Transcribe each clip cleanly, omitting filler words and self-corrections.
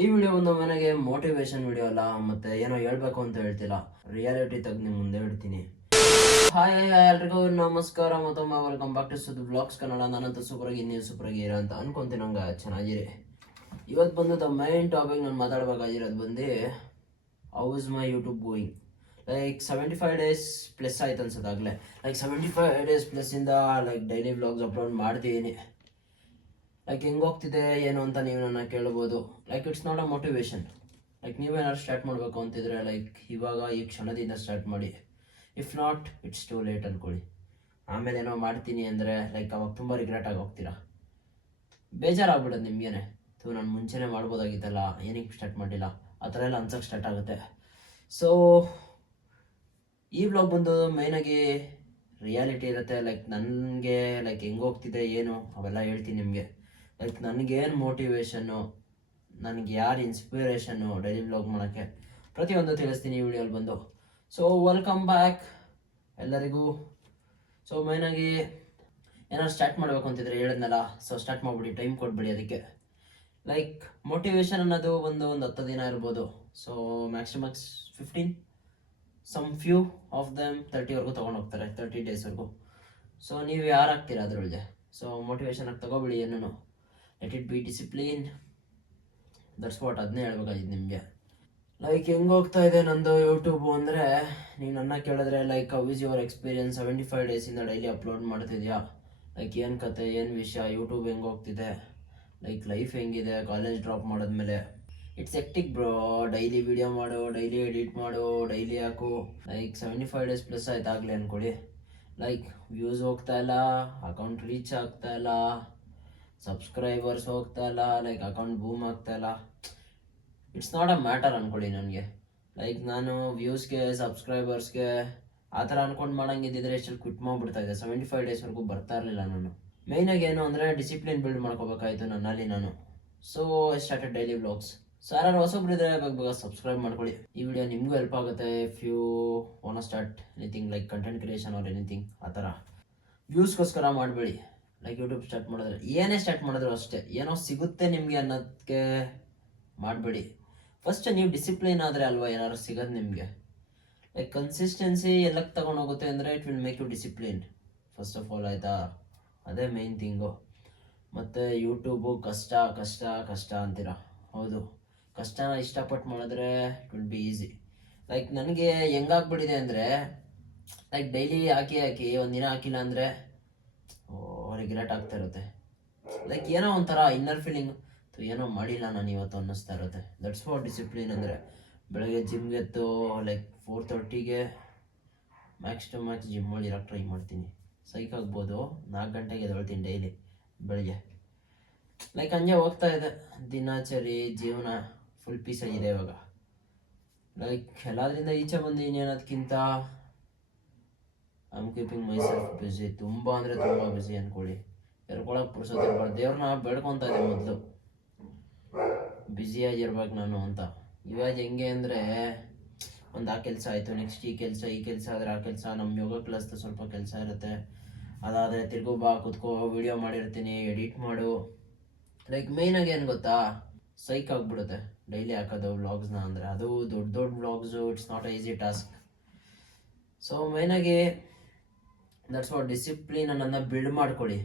ಈ ವಿಡಿಯೋ ಒಂದು ನನಗೆ ಮೋಟಿವೇಶನ್ ವಿಡಿಯೋ ಅಲ್ಲ, ಮತ್ತೆ ಏನೋ ಹೇಳ್ಬೇಕು ಅಂತ ಹೇಳ್ತಿಲ್ಲ, ರಿಯಾಲಿಟಿ ತೆಗೆದು ನಿಮ್ಮ ಮುಂದೆ ಹೇಳ್ತೀನಿ. ಹಾಯ್ ಎಲ್ರಿಗೂ ನಮಸ್ಕಾರ, ಮತ್ತೊಮ್ಮೆ welcome back to Suddu blogs Kannada. ನಾನಂತೂ ಸೂಪರಾಗಿ, ನೀವು ಸೂಪರಾಗಿ ಇರೋ ಅಂತ ಅನ್ಕೊಂತೀನಿ. ನಂಗೆ ಚೆನ್ನಾಗಿರಿ. ಇವತ್ತು ಬಂದು ದ ಮೈನ್ ಟಾಪಿಕ್ ನಾನು ಮಾತಾಡಬೇಕಾಗಿರೋದು ಬಂದು how is my YouTube going. Like 75 days plus ಆಯ್ತು ಅನ್ಸೋದಾಗಲೇ. ಲೈಕ್ 75 ಡೇಸ್ ಪ್ಲಸ್ಸಿಂದ ಲೈಕ್ ಡೈಲಿ ವ್ಲಾಗ್ಸ್ ಅಪ್ಲೋಡ್ ಮಾಡ್ತೀನಿ. ಲೈಕ್ ಹೆಂಗೆ ಹೋಗ್ತಿದೆ ಏನು ಅಂತ ನೀವು ನನ್ನ ಕೇಳ್ಬೋದು. Like it's not a motivation. Like ನೀವೇನಾದ್ರು ಸ್ಟಾರ್ಟ್ ಮಾಡಬೇಕು ಅಂತಿದ್ರೆ ಲೈಕ್ ಇವಾಗ ಈ ಕ್ಷಣದಿಂದ ಸ್ಟಾರ್ಟ್ ಮಾಡಿ. If not it's too late ಅಂದ್ಕೊಳ್ಳಿ. ಆಮೇಲೆ ಏನೋ ಮಾಡ್ತೀನಿ ಅಂದರೆ ಲೈಕ್ ಅವಾಗ ತುಂಬ ರಿಗ್ರೆಟ್ ಆಗಿ ಹೋಗ್ತೀರಾ, ಬೇಜಾರಾಗ್ಬಿಡೋದು ನಿಮಗೇನೆ. ನಾನು ಮುಂಚೆನೇ ಮಾಡ್ಬೋದಾಗಿತ್ತಲ್ಲ, ಏನಕ್ಕೆ ಸ್ಟಾರ್ಟ್ ಮಾಡಿಲ್ಲ, ಆ ಥರ ಎಲ್ಲ ಅನ್ಸೋಕ್ಕೆ ಸ್ಟಾರ್ಟ್ ಆಗುತ್ತೆ. ಸೊ ಈ ವ್ಲಾಗ್ ಬಂದು ಮೇಯ್ನಾಗಿ ರಿಯಾಲಿಟಿ ಇರುತ್ತೆ. ಲೈಕ್ ನನಗೆ ಲೈಕ್ ಹೆಂಗೆ ಹೋಗ್ತಿದೆ ಏನು ಅವೆಲ್ಲ ಹೇಳ್ತೀನಿ ನಿಮಗೆ. ಲೈಕ್ ನನಗೇನು ಮೋಟಿವೇಶನ್ನು, ನನಗೆ ಯಾರು ಇನ್ಸ್ಪಿರೇಷನ್ನು ಡೈಲಿ ವ್ಲಾಗ್ ಮಾಡೋಕ್ಕೆ, ಪ್ರತಿಯೊಂದು ತಿಳಿಸ್ತೀನಿ ಈ ವಿಡಿಯೋಲಿ ಬಂದು. ಸೊ ವೆಲ್ಕಮ್ ಬ್ಯಾಕ್ ಎಲ್ಲರಿಗೂ. ಸೊ ಮೇಯ್ನಾಗಿ ಏನಾದ್ರು ಸ್ಟಾರ್ಟ್ ಮಾಡಬೇಕು ಅಂತಿದ್ರೆ ಹೇಳಿದ್ನಲ್ಲ, ಸೊ ಸ್ಟಾರ್ಟ್ ಮಾಡಿಬಿಡಿ, ಟೈಮ್ ಕೊಟ್ಬಿಡಿ ಅದಕ್ಕೆ. ಲೈಕ್ ಮೋಟಿವೇಶನ್ ಅನ್ನೋದು ಒಂದು 10 ದಿನ ಇರ್ಬೋದು. So maximum 15, some few of them 30ವರೆಗೂ ತೊಗೊಂಡೋಗ್ತಾರೆ, 30 ಡೇಸ್ವರೆಗೂ. ಸೊ ನೀವು ಯಾರು ಆಗ್ತೀರಾ ಅದರೊಳಗೆ. ಸೊ ಮೋಟಿವೇಶನ್ ಆಗಿ ತೊಗೊಬಿಡಿ ಏನೂ. Let it be discipline, that's what. ಅದನ್ನೇ ಹೇಳ್ಬೇಕಾಗಿದ್ದು ನಿಮಗೆ. ಲೈಕ್ ಹೆಂಗೆ ಹೋಗ್ತಾ ಇದೆ ನಂದು ಯೂಟ್ಯೂಬು ಅಂದರೆ, ನೀವು ನನ್ನ ಕೇಳಿದ್ರೆ like how is your experience 75 ಡೇಸಿಂದ ಡೈಲಿ ಅಪ್ಲೋಡ್ ಮಾಡ್ತಿದ್ಯಾ, ಲೈಕ್ ಏನು ಕತೆ, ಏನು ವಿಷಯ, ಯೂಟ್ಯೂಬ್ ಹೆಂಗೆ ಹೋಗ್ತಿದೆ, ಲೈಕ್ ಲೈಫ್ ಹೆಂಗಿದೆ ಕಾಲೇಜ್ ಡ್ರಾಪ್ ಮಾಡಿದ್ಮೇಲೆ. It's hectic bro. Daily video ಮಾಡು, ಡೈಲಿ ಎಡಿಟ್ ಮಾಡು, ಡೈಲಿ ಹಾಕು. ಲೈಕ್ 75 ಡೇಸ್ ಪ್ಲಸ್ ಆಯ್ತಾಗಲಿ ಅಂದ್ಕೊಳ್ಳಿ. ಲೈಕ್ ವ್ಯೂಸ್ ಹೋಗ್ತಾ ಇಲ್ಲ, ಅಕೌಂಟ್ ರೀಚ್ ಆಗ್ತಾ ಇಲ್ಲ, ಸಬ್ಸ್ಕ್ರೈಬರ್ಸ್ ಹೋಗ್ತಾ ಇಲ್ಲ, ಲೈಕ್ ಅಕೌಂಟ್ ಬೂಮ್ ಆಗ್ತಾ ಇಲ್ಲ. ಇಟ್ಸ್ ನಾಟ್ ಅ ಮ್ಯಾಟರ್ ಅಂದ್ಕೊಳ್ಳಿ ನನಗೆ. ಲೈಕ್ ನಾನು ವ್ಯೂಸ್ಗೆ, ಸಬ್ಸ್ಕ್ರೈಬರ್ಸ್ಗೆ ಆ ಥರ ಅನ್ಕೊಂಡು ಮಾಡಂಗಿದ್ದಿದ್ರೆ ಎಷ್ಟಲ್ಲಿ ಕ್ವಿಟ್ ಮಾಡಿಬಿಡ್ತಾ ಇದೆ. 75 ಡೇಸ್ವರೆಗೂ ಬರ್ತಾ ಇರಲಿಲ್ಲ ನಾನು. ಮೇಯ್ನಾಗಿ ಏನು ಅಂದರೆ ಡಿಸಿಪ್ಲಿನ್ ಬಿಲ್ಡ್ ಮಾಡ್ಕೋಬೇಕಾಯ್ತು ನನ್ನಲ್ಲಿ ನಾನು. So I started daily vlogs. So ಯಾರು ಹೊಸೊಬ್ರು ಇದ್ರೆ ಬೇಗ ಸಬ್ಸ್ಕ್ರೈಬ್ ಮಾಡ್ಕೊಳ್ಳಿ. ಈ ವಿಡಿಯೋ ನಿಮಗೂ ಹೆಲ್ಪ್ ಆಗುತ್ತೆ if you want start anything like content creation or anything. ಆ ಥರ ವ್ಯೂಸ್ಗೋಸ್ಕರ ಮಾಡಬೇಡಿ. ಲೈಕ್ ಯೂಟ್ಯೂಬ್ ಸ್ಟಾರ್ಟ್ ಮಾಡಿದ್ರೆ, ಏನೇ ಸ್ಟಾರ್ಟ್ ಮಾಡಿದ್ರು ಅಷ್ಟೇ, ಏನೋ ಸಿಗುತ್ತೆ ನಿಮಗೆ ಅನ್ನೋದಕ್ಕೆ ಮಾಡಬೇಡಿ. ಫಸ್ಟ್ ನೀವು ಡಿಸಿಪ್ಲಿನ್ ಆದರೆ ಅಲ್ವಾ ಏನಾದ್ರು ಸಿಗೋದು ನಿಮಗೆ. ಲೈಕ್ ಕನ್ಸಿಸ್ಟೆನ್ಸಿ ಎಲ್ಲಕ್ಕೆ ತಗೊಂಡೋಗುತ್ತೆ ಅಂದರೆ it will make you discipline first of all, ಆಯಿತಾ. ಅದೇ ಮೇಯ್ನ್ ಥಿಂಗು. ಮತ್ತು ಯೂಟ್ಯೂಬು ಕಷ್ಟ ಕಷ್ಟ ಕಷ್ಟ ಅಂತೀರ. ಹೌದು, ಕಷ್ಟನ ಇಷ್ಟಪಟ್ಟು ಮಾಡಿದ್ರೆ it will be easy. Like ನನಗೆ ಹೆಂಗಾಗ್ಬಿಟ್ಟಿದೆ ಅಂದರೆ, ಲೈಕ್ ಡೈಲಿ ಹಾಕಿ ಒಂದಿನ ಹಾಕಿಲ್ಲ ಅಂದರೆ ರಿಗ್ರೆಟ್ ಆಗ್ತಾ ಇರುತ್ತೆ. ಲೈಕ್ ಏನೋ ಒಂಥರ ಇನ್ನರ್ ಫೀಲಿಂಗ್, ಏನೋ ಮಾಡಿಲ್ಲ ನಾನು ಇವತ್ತು ಅನ್ನಿಸ್ತಾ ಇರುತ್ತೆ. ದಟ್ಸ್ ವಾಟ್ ಡಿಸಿಪ್ಲಿನ್ ಅಂದರೆ. ಬೆಳಗ್ಗೆ ಜಿಮ್ಗೆ ಎತ್ತು ಲೈಕ್ 4:30ಗೆ ಮ್ಯಾಕ್ಸ್ ಟು ಮ್ಯಾಕ್ಸ್ ಜಿಮ್ ಮಾಡಿರೋಕ್ಕೆ ಟ್ರೈ ಮಾಡ್ತೀನಿ. ಸೈಕ್ ಆಗ್ಬೋದು, 4 ಗಂಟೆಗೆ ಎದ್ದೇಳ್ತೀನಿ ಡೈಲಿ ಬೆಳಗ್ಗೆ. ಲೈಕ್ ಹಂಗೆ ಹೋಗ್ತಾ ಇದೆ ದಿನಾಚರಿ, ಜೀವನ ಫುಲ್ ಪೀಸಾಗಿದೆ ಇವಾಗ. ಲೈಕ್ ಎಲ್ಲದರಿಂದ ಈಚೆ ಬಂದಿದ್ದೀನಿ ಅನ್ನೋದಕ್ಕಿಂತ I am keeping my self busy. ತುಂಬ ಅಂದರೆ ತುಂಬ ಬ್ಯುಸಿ ಅಂದ್ಕೊಳ್ಳಿ. ಎರ್ಕೊಳಕ್ಕೆ ಪುರ್ಸೋದು ಇರ್ಬಾರ್ದು. ದೇವ್ರನ್ನ ಬೇಡ್ಕೊತಾ ಇದೆ ಮೊದಲು, ಬ್ಯುಸಿಯಾಗಿರ್ಬೇಕು ನಾನು ಅಂತ. ಇವಾಗ ಹೆಂಗೆ ಅಂದರೆ, ಒಂದು ಆ ಕೆಲಸ ಆಯಿತು, ನೆಕ್ಸ್ಟ್ ಈ ಕೆಲಸ ಆದರೆ ಆ ಕೆಲಸ. ನಮ್ಮ ಯೋಗ ಕ್ಲಾಸ್ದು ಸ್ವಲ್ಪ ಕೆಲಸ ಇರುತ್ತೆ, ಅದಾದರೆ ತಿರ್ಗೋ ಬಾ ಕುತ್ಕೋ ವಿಡಿಯೋ ಮಾಡಿರ್ತೀನಿ, ಎಡಿಟ್ ಮಾಡು. ಲೈಕ್ ಮೇಯ್ನಾಗಿ ಏನು ಗೊತ್ತಾ, ಸೈಕ್ ಆಗಿಬಿಡುತ್ತೆ ಡೈಲಿ ಹಾಕೋದು ವ್ಲಾಗ್ಸ್ನ ಅಂದರೆ. ಅದು ದೊಡ್ಡ vlogs, it's not a easy task. So ಮೇಯ್ನಾಗಿ ದಟ್ಸ್ ವಾಟ್, ಡಿಸಿಪ್ಲಿನ್ ಅನ್ನೋದನ್ನ ಬಿಲ್ಡ್ ಮಾಡ್ಕೊಳ್ಳಿ.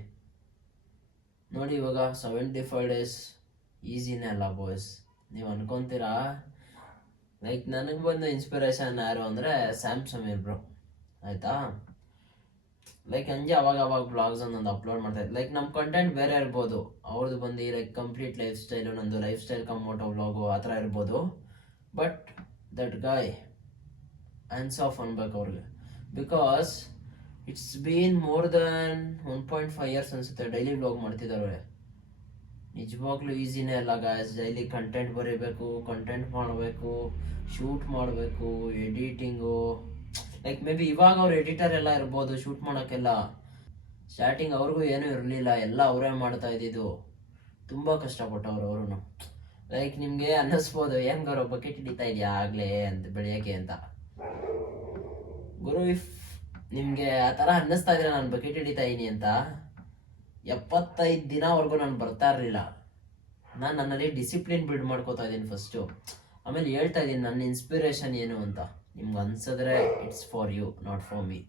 ನೋಡಿ ಇವಾಗ 75 ಡೇಸ್ ಈಸಿನೇ ಅಲ್ಲ ಬಾಯ್ಸ್. ನೀವು ಅನ್ಕೊತೀರಾ. ಲೈಕ್ ನನಗೆ ಬಂದು ಇನ್ಸ್ಪಿರೇಷನ್ ಯಾರು ಅಂದರೆ ಸ್ಯಾಮ್ ಸಮೀರ್ ಬ್ರೋ, ಆಯಿತಾ. ಲೈಕ್ ಹಂಗೆ ಅವಾಗ ಬ್ಲಾಗ್ಸ್ ಒಂದೊಂದು ಅಪ್ಲೋಡ್ ಮಾಡ್ತಾಯಿದ್ದೆ. ಲೈಕ್ ನಮ್ಮ ಕಂಟೆಂಟ್ ಬೇರೆ ಇರ್ಬೋದು, ಅವ್ರದ್ದು ಬಂದು ಲೈಕ್ ಕಂಪ್ಲೀಟ್ ಲೈಫ್ ಸ್ಟೈಲು, ನಂದು ಲೈಫ್ ಸ್ಟೈಲ್ ಕಮ್ಮೋಟೋ ವ್ಲಾಗು ಆ ಥರ ಇರ್ಬೋದು. ಬಟ್ ದಟ್ ಗಾಯ್ ಹ್ಯಾಂಡ್ಸ್ ಆಫ್ ಅನ್ಬೇಕು ಅವ್ರಿಗೆ. Because it's been more than 1.5 years ಅನಿಸುತ್ತೆ ಡೈಲಿ ವ್ಲಾಗ್ ಮಾಡ್ತಿದ್ದಾರೆ. ನಿಜವಾಗ್ಲೂ ಈಸಿನೇ ಅಲ್ಲ ಗಾಯ್ಸ್. ಡೈಲಿ ಕಂಟೆಂಟ್ ಬರೀಬೇಕು, ಕಂಟೆಂಟ್ ಮಾಡಬೇಕು, ಶೂಟ್ ಮಾಡಬೇಕು, ಎಡಿಟಿಂಗು. ಲೈಕ್ ಮೇ ಬಿ ಇವಾಗ ಅವ್ರು ಎಡಿಟರ್ ಎಲ್ಲ ಇರ್ಬೋದು ಶೂಟ್ ಮಾಡೋಕ್ಕೆಲ್ಲ. ಸ್ಟಾರ್ಟಿಂಗ್ ಅವ್ರಿಗೂ ಏನೂ ಇರಲಿಲ್ಲ, ಎಲ್ಲ ಅವರೇ ಮಾಡ್ತಾ ಇದ್ದಿದ್ದು. ತುಂಬ ಕಷ್ಟಪಟ್ಟವ್ರು ಅವರು. ಲೈಕ್ ನಿಮಗೆ ಅನ್ನಿಸ್ಬೋದು, ಏನು ಗುರು ಬಕೆಟ್ ಹಿಡಿತಾ ಇದೆಯಾ ಆಗಲೇ ಅಂತ ಬೆಳೆಯೋಕ್ಕೆ ಅಂತ. ಗುರು ಇಫ್ ನಿಮಗೆ ಆ ಥರ ಅನ್ನಿಸ್ತಾ ಇದ್ರೆ ನಾನು ಬಕೆಟ್ ಹಿಡಿತಾ ಇದ್ದೀನಿ ಅಂತ, 75 ದಿನವರೆಗೂ ನಾನು ಬರ್ತಾ ಇರಲಿಲ್ಲ. ನಾನು ನನ್ನಲ್ಲಿ ಡಿಸಿಪ್ಲಿನ್ ಬಿಲ್ಡ್ ಮಾಡ್ಕೋತಾ ಇದ್ದೀನಿ ಫಸ್ಟು. ಆಮೇಲೆ ಹೇಳ್ತಾ ಇದ್ದೀನಿ ನನ್ನ ಇನ್ಸ್ಪಿರೇಷನ್ ಏನು ಅಂತ. ನಿಮ್ಗೆ ಅನ್ಸಿದ್ರೆ it's for you, not for me.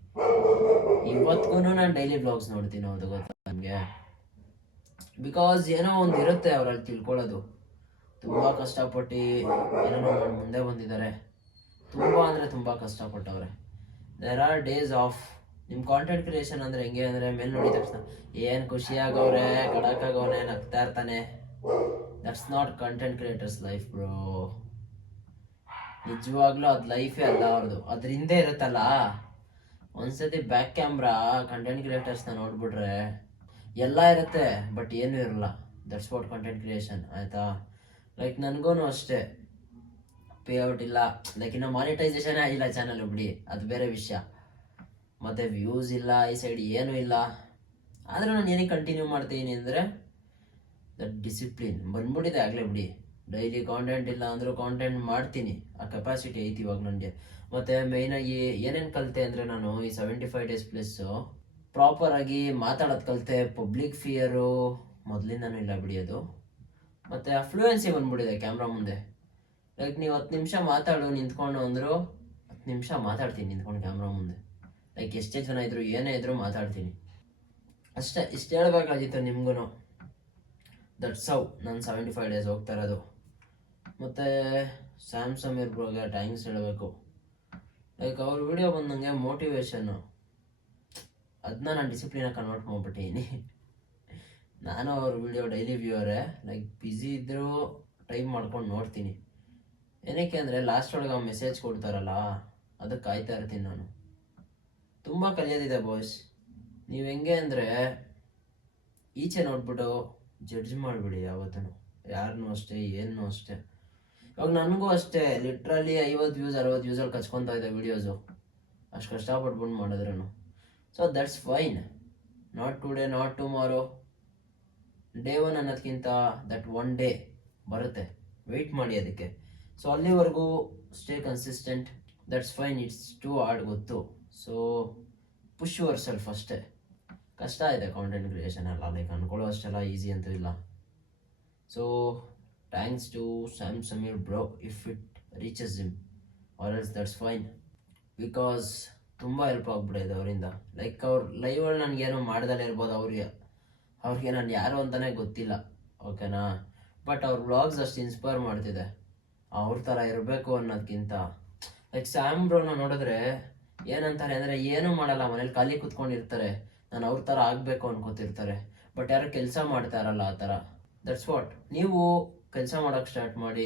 ಇವತ್ತಿಗೂ ನಾನು ಡೈಲಿ ಬ್ಲಾಗ್ಸ್ ನೋಡ್ತೀನಿ, ಹೌದು ಗೊತ್ತಾ ನನಗೆ. ಬಿಕಾಸ್ ಏನೋ ಒಂದು ಇರುತ್ತೆ ಅವರಲ್ಲಿ ತಿಳ್ಕೊಳ್ಳೋದು. ತುಂಬ ಕಷ್ಟಪಟ್ಟು ಏನೋ ಮಾಡಿ ಮುಂದೆ ಬಂದಿದ್ದಾರೆ. ತುಂಬ ಅಂದರೆ ತುಂಬ ಕಷ್ಟಪಟ್ಟವ್ರೆ. ದೇರ್ ಆರ್ ಡೇಸ್ ಆಫ್ ನಿಮ್ಮ ಕಾಂಟೆಂಟ್ ಕ್ರಿಯೇಷನ್ ಅಂದರೆ ಹೆಂಗೆ ಅಂದರೆ ಮೇಲೆ ನೋಡಿದ ತಕ್ಷಣ ಏನು ಖುಷಿಯಾಗವ್ರೆ, ಕಡಕಾಗವ್ರೆ, ನಗ್ತಾ ಇರ್ತಾನೆ. That's not content creators life bro. ನಿಜವಾಗ್ಲೂ ಅದು ಲೈಫೇ ಅಲ್ಲ ಅವ್ರದ್ದು. ಅದ್ರ ಹಿಂದೆ ಇರುತ್ತಲ್ಲ, ಒಂದ್ಸತಿ ಬ್ಯಾಕ್ ಕ್ಯಾಮ್ರಾ ಕಂಟೆಂಟ್ ಕ್ರಿಯೇಟರ್ಸ್ನ ನೋಡ್ಬಿಟ್ರೆ ಎಲ್ಲ ಇರುತ್ತೆ ಬಟ್ ಏನೂ ಇರಲ್ಲ. ದಟ್ಸ್ ವಾಟ್ ಕಂಟೆಂಟ್ ಕ್ರಿಯೇಷನ್, ಆಯಿತಾ. ಲೈಕ್ ನನಗೂ ಅಷ್ಟೇ ಪೇಔಟ್ ಇಲ್ಲ, ಲೈಕ್ ಇನ್ನೂ ಮಾನಿಟೈಸೇಷನ್ ಆಗಿಲ್ಲ ಚಾನಲ್, ಬಿಡಿ ಅದು ಬೇರೆ ವಿಷಯ. ಮತ್ತು ವ್ಯೂಸ್ ಇಲ್ಲ, ಈ ಸೈಡ್ ಏನೂ ಇಲ್ಲ. ಆದರೆ ನಾನು ಏನಕ್ಕೆ ಕಂಟಿನ್ಯೂ ಮಾಡ್ತೀನಿ ಅಂದರೆ ದಟ್ ಡಿಸಿಪ್ಲಿನ್ ಬಂದ್ಬಿಟ್ಟಿದೆ ಆಗಲೇ ಬಿಡಿ. ಡೈಲಿ ಕಾಂಟೆಂಟ್ ಇಲ್ಲ ಅಂದರೂ ಕಾಂಟೆಂಟ್ ಮಾಡ್ತೀನಿ, ಆ ಕೆಪಾಸಿಟಿ ಐತಿ ಇವಾಗ ನನಗೆ. ಮತ್ತು ಮೇಯ್ನಾಗಿ ಏನೇನು ಕಲಿತೆ ಅಂದರೆ ನಾನು ಈ 75 ಡೇಸ್ ಪ್ಲಸ್ಸು ಪ್ರಾಪರಾಗಿ ಮಾತಾಡೋದು ಕಲಿತೆ. ಪಬ್ಲಿಕ್ ಫಿಯರು ಮೊದಲಿಂದನೂ ಇಲ್ಲ ಬಿಡಿಯೋದು. ಮತ್ತು ಅಫ್ಲೂಯೆನ್ಸಿ ಬಂದ್ಬಿಟ್ಟಿದೆ ಕ್ಯಾಮ್ರಾ ಮುಂದೆ. ಲೈಕ್ ನೀವು 10 ನಿಮಿಷ ಮಾತಾಡು ನಿಂತ್ಕೊಂಡು ಅಂದರು 10 ನಿಮಿಷ ಮಾತಾಡ್ತೀನಿ ನಿಂತ್ಕೊಂಡು ಕ್ಯಾಮ್ರಾ ಮುಂದೆ. ಲೈಕ್ ಎಷ್ಟೇ ಜನ ಇದ್ರು ಏನೇ ಇದ್ರು ಮಾತಾಡ್ತೀನಿ ಅಷ್ಟೇ. ಇಷ್ಟು ಹೇಳ್ಬೇಕಾಗಿತ್ತು ನಿಮ್ಗೂ. ದಟ್ಸ್ ಹೌ ನಾನು 75 ಡೇಸ್ ಹೋಗ್ತಾ ಇರೋದು. ಮತ್ತು ಸ್ಯಾಮ್ ಸಮೀರ್ ಬ್ರೋಗೆ ಥ್ಯಾಂಕ್ಸ್ ಹೇಳಬೇಕು. ಲೈಕ್ ಅವ್ರ ವಿಡಿಯೋ ಬಂದಂಗೆ ಮೋಟಿವೇಶನ್ನು, ಅದನ್ನ ನಾನು ಡಿಸಿಪ್ಲಿನಾಗಿ ಕನ್ವರ್ಟ್ ಮಾಡ್ಬಿಟ್ಟಿದ್ದೀನಿ. ನಾನು ಅವ್ರ ವಿಡಿಯೋ ಡೈಲಿ ವ್ಯೂವರೇ. ಲೈಕ್ ಬ್ಯುಸಿ ಇದ್ದರೂ ಟೈಮ್ ಮಾಡ್ಕೊಂಡು ನೋಡ್ತೀನಿ. ಏನಕ್ಕೆ ಅಂದರೆ ಲಾಸ್ಟ್ ಒಳಗೆ ಆ ಮೆಸೇಜ್ ಕೊಡ್ತಾರಲ್ಲ, ಅದಕ್ಕೆ ಕಾಯ್ತಾ ಇರ್ತೀನಿ ನಾನು. ತುಂಬ ಕಲಿಯೋದಿದೆ ಬಾಯ್ಸ್. ನೀವು ಹೆಂಗೆ ಅಂದರೆ ಈಚೆ ನೋಡ್ಬಿಟ್ಟು ಜಡ್ಜ್ ಮಾಡಿಬಿಡಿ ಯಾವತ್ತೂ, ಯಾರನ್ನೂ ಅಷ್ಟೇ, ಏನೂ ಅಷ್ಟೇ. ಇವಾಗ ನನಗೂ ಅಷ್ಟೇ ಲಿಟ್ರಲಿ 50 ವ್ಯೂಸ್ 60 ವ್ಯೂಸಲ್ಲಿ ಕಚ್ಕೊತಾ ಇದೆ ವೀಡಿಯೋಸು, ಅಷ್ಟು ಕಷ್ಟಪಟ್ಬಿಟ್ಟು ಮಾಡಿದ್ರೂ. So that's fine. Not today, not tomorrow. Day 1 ಅನ್ನೋದಕ್ಕಿಂತ ದಟ್ ಒನ್ ಡೇ ಬರುತ್ತೆ, ವೆಯ್ಟ್ ಮಾಡಿ ಅದಕ್ಕೆ. ಸೊ ಅಲ್ಲಿವರೆಗೂ stay consistent. That's fine. It's too hard ಗೊತ್ತು. ಸೊ ಪುಷ್ ಯುವರ್ ಸೆಲ್ಫ್ ಅಷ್ಟೇ. ಕಷ್ಟ ಇದೆ ಕಾಂಟೆಂಟ್ ಕ್ರಿಯೇಷನ್ ಎಲ್ಲ, ಲೈಕ್ ಅನ್ಕೊಳ್ಳೋ ಅಷ್ಟೆಲ್ಲ ಈಸಿ ಅಂತೂ ಇಲ್ಲ. So thanks to Sam Sameer bro if it reaches him, or else that's fine. Because ತುಂಬ ಹೆಲ್ಪ್ ಆಗ್ಬಿಟ್ಟಿದೆ ಅವರಿಂದ. ಲೈಕ್ ಅವ್ರ ಲೈವಲ್ಲಿ ನನಗೇನೋ ಮಾಡ್ದಲ್ಲೇ ಇರ್ಬೋದು, ಅವ್ರಿಗೆ ನಾನು ಯಾರು ಅಂತಲೇ ಗೊತ್ತಿಲ್ಲ, ಓಕೆನಾ. ಬಟ್ ಅವ್ರ ವ್ಲಾಗ್ಸ್ ಅಷ್ಟು ಇನ್ಸ್ಪೈರ್ ಮಾಡ್ತಿದೆ. ಅವ್ರ ಥರ ಇರಬೇಕು ಅನ್ನೋದಕ್ಕಿಂತ ಲೈಕ್ ಸ್ಯಾಮ್ ಬ್ರೋನ ನೋಡಿದ್ರೆ ಏನಂತಾರೆ ಅಂದರೆ ಏನೂ ಮಾಡಲ್ಲ, ಮನೇಲಿ ಖಾಲಿ ಕೂತ್ಕೊಂಡಿರ್ತಾರೆ, ನಾನು ಅವ್ರ ಥರ ಆಗಬೇಕು ಅನ್ಕೋತಿರ್ತಾರೆ. ಬಟ್ ಯಾರು ಕೆಲಸ ಮಾಡ್ತಾ ಇರಲ್ಲ ಆ ಥರ. That's what. ನೀವು ಕೆಲಸ ಮಾಡೋಕ್ಕೆ ಸ್ಟಾರ್ಟ್ ಮಾಡಿ.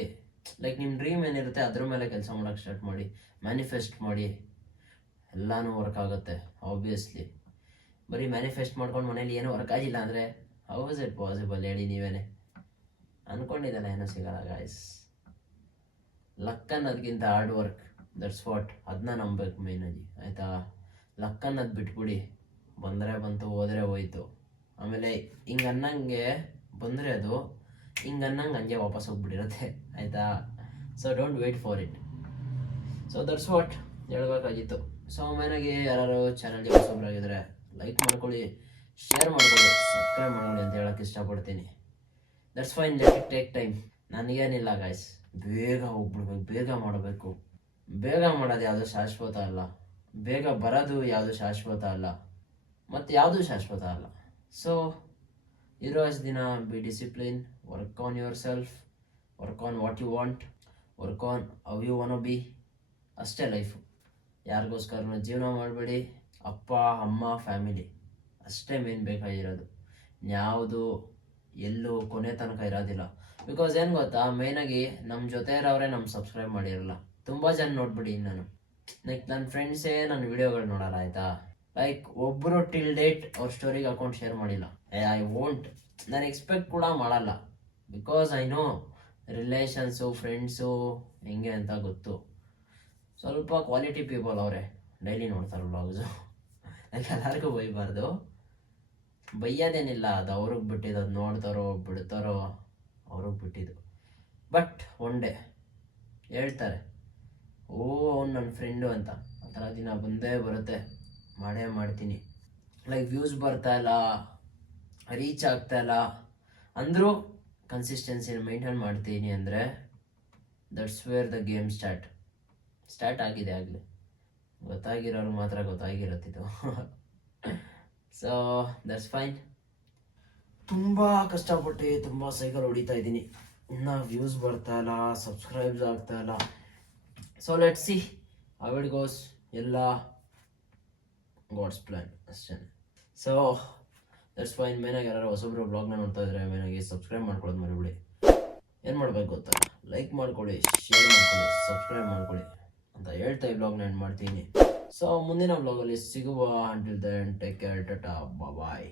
ಲೈಕ್ ನಿಮ್ಮ ಡ್ರೀಮ್ ಏನಿರುತ್ತೆ ಅದ್ರ ಮೇಲೆ ಕೆಲಸ ಮಾಡೋಕ್ಕೆ ಸ್ಟಾರ್ಟ್ ಮಾಡಿ, ಮ್ಯಾನಿಫೆಸ್ಟ್ ಮಾಡಿ, ಎಲ್ಲನೂ ವರ್ಕ್ ಆಗುತ್ತೆ ಆಬ್ವಿಯಸ್ಲಿ. ಬರೀ ಮ್ಯಾನಿಫೆಸ್ಟ್ ಮಾಡ್ಕೊಂಡು ಮನೇಲಿ ಏನೂ ವರ್ಕ್ ಆಗಿಲ್ಲ ಅಂದರೆ ಹೌ ಇಸ್ ಇಟ್ ಪಾಸಿಬಲ್ ಹೇಳಿ ನೀವೇನೆ. ಅಂದ್ಕೊಂಡಿದ್ದಲ್ಲ ಏನೂ ಸಿಗಲ್ಲ ಗಾಯ್ಸ್. ಲಕ್ ಅನ್ನೋದಕ್ಕಿಂತ ಹಾರ್ಡ್ ವರ್ಕ್, ದಟ್ಸ್ ವಾಟ್. ಅದನ್ನ ನಂಬಬೇಕು ಮೇಯ್ನಾಗಿ, ಆಯಿತಾ. ಲಕ್ ಅನ್ನೋದು ಬಿಟ್ಬಿಡಿ, ಬಂದರೆ ಬಂತು, ಹೋದರೆ ಹೋಯ್ತು. ಆಮೇಲೆ ಹಿಂಗೆ ಅನ್ನಂಗೆ ಬಂದರೆ ಅದು ಹಿಂಗೆ ಅನ್ನಂಗೆ ಹಂಗೆ ವಾಪಸ್ ಹೋಗ್ಬಿಟ್ಟಿರುತ್ತೆ, ಆಯಿತಾ. So don't wait for it. So that's what ಹೇಳ್ಬೇಕಾಗಿತ್ತು. ಸೊ ಮೇನಾಗಿ ಯಾರು ಚಾನಲ್ಗೆ ಹೊಸಬ್ರಾಗಿದ್ದರೆ ಲೈಕ್ ಮಾಡ್ಕೊಳ್ಳಿ, ಶೇರ್ ಮಾಡ್ಕೊಳ್ಳಿ, ಸಬ್ಸ್ಕ್ರೈಬ್ ಮಾಡ್ಕೊಳ್ಳಿ ಅಂತ ಹೇಳೋಕ್ಕೆ ಇಷ್ಟಪಡ್ತೀನಿ. That's fine. Let it take time. ನನಗೇನಿಲ್ಲ ಗಾಯ್ಸ್, ಬೇಗ ಹೋಗ್ಬಿಡ್ಬೇಕು, ಬೇಗ ಮಾಡಬೇಕು. ಬೇಗ ಮಾಡೋದು ಯಾವುದು ಶಾಶ್ವತ ಅಲ್ಲ, ಬೇಗ ಬರೋದು ಯಾವುದು ಶಾಶ್ವತ ಅಲ್ಲ, ಮತ್ತು ಯಾವುದೂ ಶಾಶ್ವತ ಅಲ್ಲ. ಸೊ ಇರೋ ಅಷ್ಟು ದಿನ be discipline, work on yourself, work on what you want, work on how you want to be. ಅಷ್ಟೇ ಲೈಫು. ಯಾರಿಗೋಸ್ಕರನೂ ಜೀವನ ಮಾಡಬೇಡಿ. ಅಪ್ಪ ಅಮ್ಮ ಫ್ಯಾಮಿಲಿ ಅಷ್ಟೇ ಮೇನ್ ಬೇಕಾಗಿರೋದು. ಯಾವುದು ಎಲ್ಲೂ ಕೊನೆ ತನಕ ಇರೋದಿಲ್ಲ. ಬಿಕಾಸ್ ಏನು ಗೊತ್ತಾ, ಮೇಯ್ನಾಗಿ ನಮ್ಮ ಜೊತೆ ಇರೋರೇ ನಮ್ಮ ಸಬ್ಸ್ಕ್ರೈಬ್ ಮಾಡಿರಲ್ಲ. ತುಂಬ ಜನ ನೋಡ್ಬಿಡಿ. ನಾನು ಲೈಕ್ ನನ್ನ ಫ್ರೆಂಡ್ಸೇ ನನ್ನ ವೀಡಿಯೋಗಳು ನೋಡಲ್ಲ, ಆಯಿತಾ. ಲೈಕ್ ಒಬ್ಬರು ಟಿಲ್ ಡೇಟ್ ಅವ್ರ ಸ್ಟೋರಿಗೆ ಅಕೌಂಟ್ ಶೇರ್ ಮಾಡಿಲ್ಲ. ಐ ವೋಂಟ್, ನಾನು ಎಕ್ಸ್ಪೆಕ್ಟ್ ಕೂಡ ಮಾಡಲ್ಲ. Because I know relations friends ಹೆಂಗೆ ಅಂತ ಗೊತ್ತು. ಸ್ವಲ್ಪ ಕ್ವಾಲಿಟಿ ಪೀಪಲ್ ಅವರೇ, ಡೈಲಿ ನೋಡ್ತಾರೆ ವ್ಲಾಗ್ಸು. ಲೈಕ್ ಎಲ್ಲರಿಗೂ ಬೈಬಾರ್ದು, ಬೈಯೋದೇನಿಲ್ಲ, ಅದು ಅವ್ರಿಗೆ ಬಿಟ್ಟಿದ್ದು. ಅದು ನೋಡ್ತಾರೋ ಬಿಡ್ತಾರೋ ಅವ್ರಿಗೆ ಬಿಟ್ಟಿದ್ದು. ಬಟ್ ಒನ್ ಡೇ ಹೇಳ್ತಾರೆ, ಓ ಅವ್ನು ನನ್ನ ಫ್ರೆಂಡು ಅಂತ. ಆ ಥರ ದಿನ ಬಂದೇ ಬರುತ್ತೆ, ಮಾಡೇ ಮಾಡ್ತೀನಿ. ಲೈಕ್ ವ್ಯೂಸ್ ಬರ್ತಾಯಿಲ್ಲ, ರೀಚ್ ಆಗ್ತಾಯಿಲ್ಲ ಅಂದರೂ ಕನ್ಸಿಸ್ಟೆನ್ಸಿನ ಮೇಂಟೈನ್ ಮಾಡ್ತೀನಿ ಅಂದರೆ that's where the game start ಆಗಿದೆ ಆಗಲಿ. ಗೊತ್ತಾಗಿರೋರು ಮಾತ್ರ ಗೊತ್ತಾಗಿರತ್ತಿದ್ದು. So that's fine. ತುಂಬ ಕಷ್ಟಪಟ್ಟು ತುಂಬ ಸೈಕಲ್ ಹೊಡಿತಾ ಇದ್ದೀನಿ, ಇನ್ನೂ ವ್ಯೂಸ್ ಬರ್ತಾ ಇಲ್ಲ, ಸಬ್ಸ್ಕ್ರೈಬ್ಸ್ ಆಗ್ತಾ ಇಲ್ಲ. So let's see how it goes. ಎಲ್ಲ ಗಾಡ್ಸ್ ಪ್ಲ್ಯಾನ್ ಅಷ್ಟೇ. So that's fine. ಮೇನಾಗಿ ಯಾರು ಹೊಸಬ್ರು ಬ್ಲಾಗ್ನ ನೋಡ್ತಾ ಇದ್ರೆ ಮೇನಾಗಿ ಸಬ್ಸ್ಕ್ರೈಬ್ ಮಾಡ್ಕೊಳ್ಳೋದು ಮರಿಬಿಡಿ. ಏನು ಮಾಡ್ಬೇಕು ಗೊತ್ತಾ, ಲೈಕ್ ಮಾಡ್ಕೊಳ್ಳಿ, ಶೇರ್ ಮಾಡ್ಕೊಳ್ಳಿ, ಸಬ್ಸ್ಕ್ರೈಬ್ ಮಾಡ್ಕೊಳ್ಳಿ ಅಂತ ಹೇಳ್ತಾ ಈ ಬ್ಲಾಗ್ನ ಎಂಡ್ ಮಾಡ್ತೀನಿ. ಸೊ ಮುಂದಿನ ಬ್ಲಾಗಲ್ಲಿ ಸಿಗುವ. ಅಂಟಿಲ್ ದೆನ್ ಟೇಕ್ ಕೇರ್, ಟಾಟಾ, ಬಾಯ್.